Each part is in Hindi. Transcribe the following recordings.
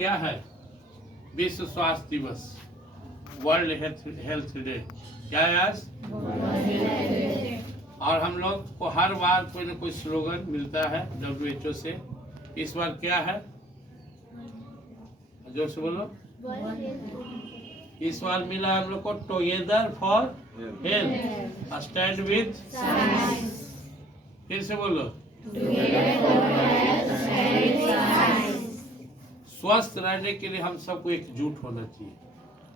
क्या है? विश्व स्वास्थ्य दिवस, वर्ल्ड हेल्थ डे। क्या है आज? और हम लोग को हर बार कोई ना कोई स्लोगन मिलता है WHO से। इस बार क्या है? जोर से बोलो। इस बार मिला हम लोग को together for health, stand with science. फिर से बोलो। स्वस्थ रहने के लिए हम सबको एकजुट होना चाहिए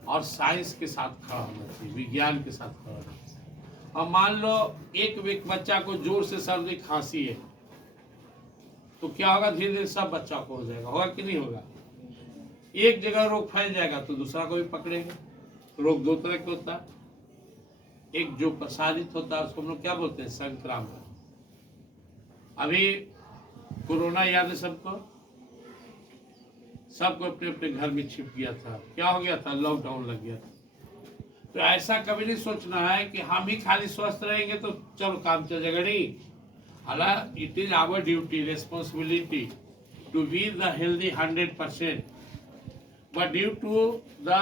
और साइंस के साथ खड़ा होना चाहिए, विज्ञान के साथ खड़ा होना चाहिए। अब मान लो एक बच्चा को जोर से सर्दी खांसी है, तो क्या होगा? धीरे धीरे सब बच्चा को हो जाएगा। होगा कि नहीं होगा? एक जगह रोग फैल जाएगा तो दूसरा को भी पकड़ेगा। रोग दो तरह के होता है, एक जो प्रसारित होता है उसको हम लोग क्या बोलते हैं? संक्रामक। अभी कोरोना याद है सबको? सबको अपने अपने घर में छिप गया था। क्या हो गया था? लॉकडाउन लग गया था। तो ऐसा कभी नहीं सोचना है कि हम ही खाली स्वस्थ रहेंगे तो चलो काम चल जाएगा। नहीं, हालांकि it is our duty, responsibility to be the healthy 100%, but due to the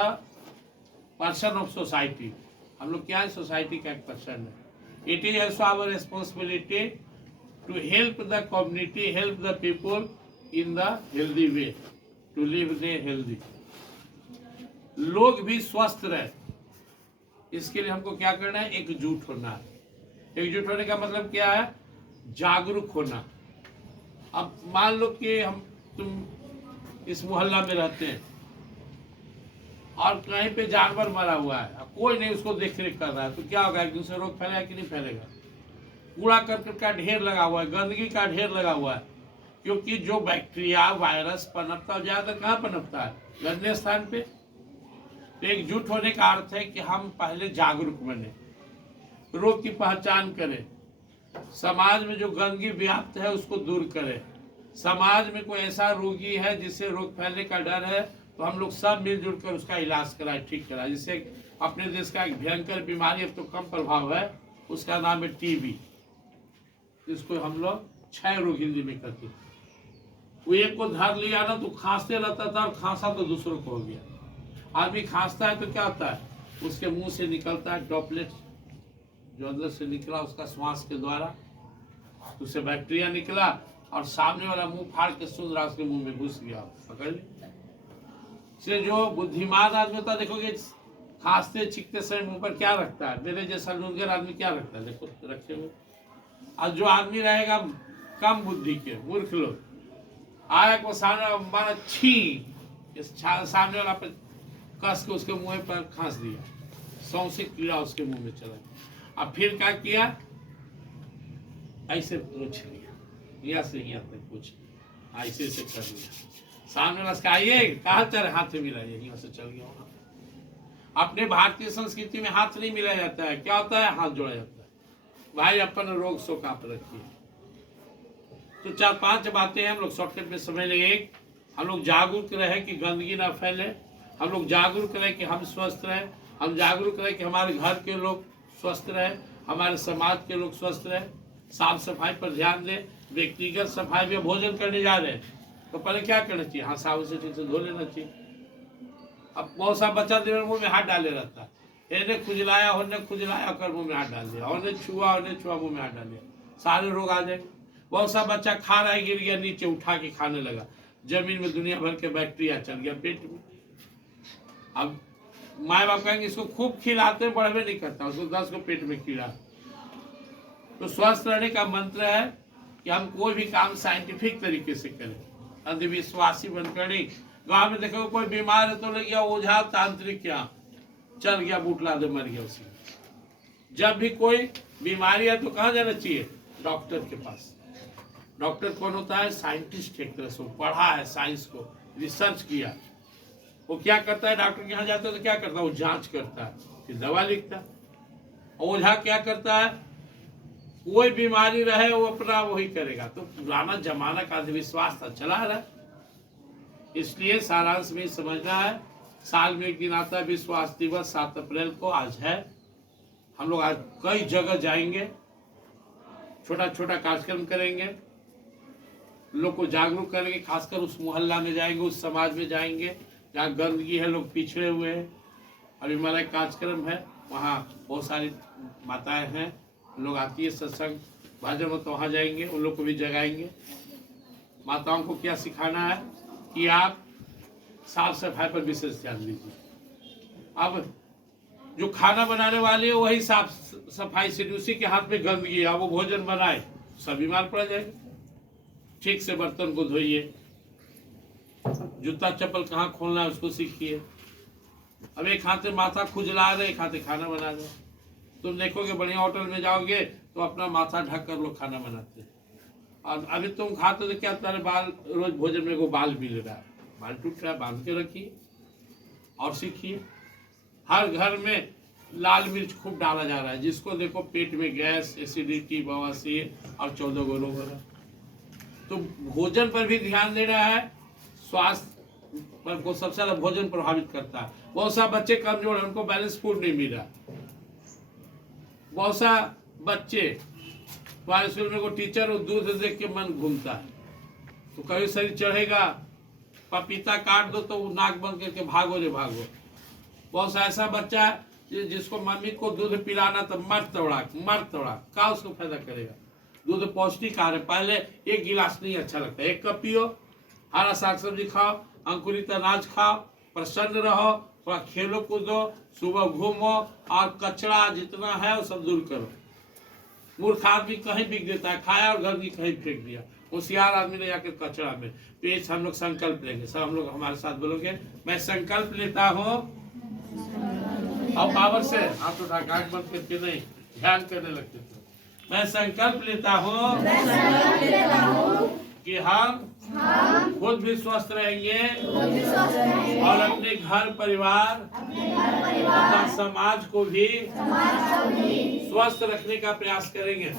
person of society, हम लोग क्या है? सोसाइटी का एक पर्सन है। It is also our responsibility to help the community, help the people in the healthy way, to live they healthy. लोग भी स्वस्थ रहे, इसके लिए हमको क्या करना है? एकजुट होना है। एकजुट होने का मतलब क्या है? जागरूक होना। अब मान लो कि तुम इस मोहल्ला में रहते हैं और कहीं पे जानवर मरा हुआ है, कोई नहीं उसको देख रेख कर रहा है, तो क्या होगा? एक दूसरे रोग फैलेगा कि नहीं फैलेगा? कूड़ा करकट का ढेर लगा हुआ है, गंदगी का ढेर लगा हुआ है, क्योंकि जो बैक्टीरिया वायरस पनपता है ज्यादातर कहाँ पनपता है? गंदे स्थान पे। तो एकजुट होने का अर्थ है कि हम पहले जागरूक बने, रोग की पहचान करें, समाज में जो गंदगी व्याप्त है उसको दूर करें। समाज में कोई ऐसा रोगी है जिससे रोग फैलने का डर है, तो हम लोग सब मिलजुल कर उसका इलाज कराए, ठीक कराए। जिससे अपने देश का एक भयंकर बीमारी अब तो कम प्रभाव है, उसका नाम है TB, जिसको हम लोग क्षय रोग हिंदी में कहते हैं। वो एक को धर लिया ना तो खांसते रहता था, और खांसा तो दूसरों को हो गया। आदमी खांसता है तो क्या होता है? उसके मुंह से निकलता है ड्रॉपलेट, जो अंदर से निकला उसका श्वास के द्वारा, उससे बैक्टीरिया निकला और सामने वाला मुंह फाड़ के सुन रहा, उसके मुंह में घुस गया, पकड़ लिया। इसलिए जो बुद्धिमान आदमी होता है, देखोगे खांसते छींकते समय मुंह पर क्या रखता है? मेरे जैसा लूनगर आदमी क्या रखता है? देखो रखे हुए। और जो आदमी रहेगा कम बुद्धि के, मूर्ख लोग, आया को सामने मारा छी, सामने वाला पे कस के उसके मुंह पर खांस दिया, सौंसे कीड़ा उसके मुंह में चला। अब फिर क्या किया? ऐसे पूछ लिया, यहाँ से यहाँ तक पूछ, ऐसे से कर लिया। सामने वाला आइए, कहा तेरे हाथ में मिलाइए, यहाँ से चल गया वहां। अपने भारतीय संस्कृति में हाथ नहीं मिलाया जाता है। क्या होता है? हाथ जोड़ा जाता है। भाई अपन रोग सो काप रखिए। तो 4-5 बातें हम लोग शॉर्टकट में समझ लेंगे। एक, हम लोग जागरूक रहे कि गंदगी ना फैले, हम लोग जागरूक रहे कि हम स्वस्थ रहे, हम जागरूक रहे कि हमारे घर के लोग स्वस्थ रहे, हमारे समाज के लोग स्वस्थ रहे। साफ सफाई पर ध्यान दें, व्यक्तिगत सफाई में भोजन करने जा रहे हैं तो पहले क्या करना चाहिए? हाँ, साबुन से ठीक से धो लेना चाहिए। अब बहुत सा बच्चा दिन मुंह में हाथ डाले रहता है, इन्हें खुजलाया, होने खुजलाया कर मुंह में हाथ डाल दिया, उन्हें छुआ मुंह में हाथ डाल दिया, सारे रोग आ जाएंगे। बहुत सा बच्चा खा रहा है, गिर गया नीचे, उठा के खाने लगा, जमीन में दुनिया भर के बैक्टीरिया चल गया पेट में। अब माए बाप कहेंगे इसको खूब खिलाते, बढ़वे नहीं करता, उसको 10 को पेट में कीड़ा। तो स्वस्थ रहने का मंत्र है कि हम कोई भी काम साइंटिफिक तरीके से करें, अंधविश्वासी बनकर नहीं। गाँव में देखो कोई बीमार है तो ले गया ओझा तांत्रिक, क्या चल गया, बूटला दे, मर गया उसी। जब भी कोई बीमारी है तो कहाँ जाना चाहिए? डॉक्टर के पास। डॉक्टर कौन होता है? साइंटिस्ट, एक तरह से पढ़ा है साइंस को, रिसर्च किया। वो क्या करता है? डॉक्टर के यहाँ जाता है तो क्या करता है? वो जांच करता है, फिर दवा लिखता है। ओझा क्या करता है? कोई बीमारी रहे वो अपना वही करेगा। तो पुराना जमाना का अंधविश्वास था, चला रहा है। इसलिए सारांश में समझना है, साल में एक दिन आता है विश्व स्वास्थ्य दिवस, 7 अप्रैल को आज है। हम लोग आज कई जगह जाएंगे, छोटा छोटा कार्यक्रम करेंगे, लोग को जागरूक करेंगे, खासकर उस मोहल्ला में जाएंगे, उस समाज में जाएंगे जहाँ गंदगी है, लोग पिछड़े हुए हैं। अभी हमारा एक कार्यक्रम है, वहाँ बहुत सारी माताएं हैं, लोग आती है सत्संग भजन में, तो वहाँ जाएंगे, उन लोग को भी जगाएंगे। माताओं को क्या सिखाना है कि आप साफ सफाई पर विशेष ध्यान दीजिए। अब जो खाना बनाने वाले है वही साफ सफाई से, उसी के हाथ में गंदगी है, वो भोजन बनाए सब बीमार पड़ जाएंगे। ठीक से बर्तन को धोइए, जूता चप्पल कहाँ खोलना है उसको सीखिए। अब एक हाथ से माथा खुजला रहे, एक हाथ से खाना बना रहे। तुम देखोगे बढ़िया होटल में जाओगे तो अपना माथा ढक कर लोग खाना बनाते हैं। और अभी तुम खाते तो क्या तुम्हारे बाल, रोज भोजन में को बाल मिल रहा है, बाल टूट रहा है, बांध के रखिए और सीखिए। हर घर में लाल मिर्च खूब डाला जा रहा है, जिसको देखो पेट में गैस, एसिडिटी, बवासीर और 14 गो रोग हो रहा है। तो भोजन पर भी ध्यान देना है, स्वास्थ्य पर को सबसे ज्यादा भोजन प्रभावित करता है। बहुत सा बच्चे कमजोर हैं, उनको बैलेंस फूड नहीं मिल रहा। बहुत सा बच्चे तुम्हारे स्कूल में को टीचर और दूध देख के मन घूमता है, तो कभी शरीर चढ़ेगा, पपीता काट दो तो नाक बंद करके भागो रे भागो। बहुत सा ऐसा बच्चा है जिसको मम्मी को दूध पिलाना तो मर तोड़ा का उसको फायदा करेगा। दूध पौष्टिक आहार है, पहले एक गिलास नहीं अच्छा लगता, 1 कप पियो, हरा साग सब्जी खाओ, अंकुरित अनाज खाओ, प्रसन्न रहो, थोड़ा खेलो कूदो, सुबह घूमो और कचरा जितना है वो सब दूर करो। मूर्ख आदमी कहीं बिक देता है, खाया और घर की कहीं फेंक दिया। होशियार आदमी ने जाकर कचरा में। तो ये हम लोग संकल्प लेंगे, सब हम लोग हमारे साथ बोलोगे, मैं संकल्प लेता हूँ। और पावर से हाथ उठा के आंख बंद करके नहीं, ध्यान करने लगते थे। मैं संकल्प लेता हूँ कि हम खुद भी स्वस्थ रहेंगे और अपने घर परिवार तथा समाज को भी स्वस्थ रखने का प्रयास करेंगे।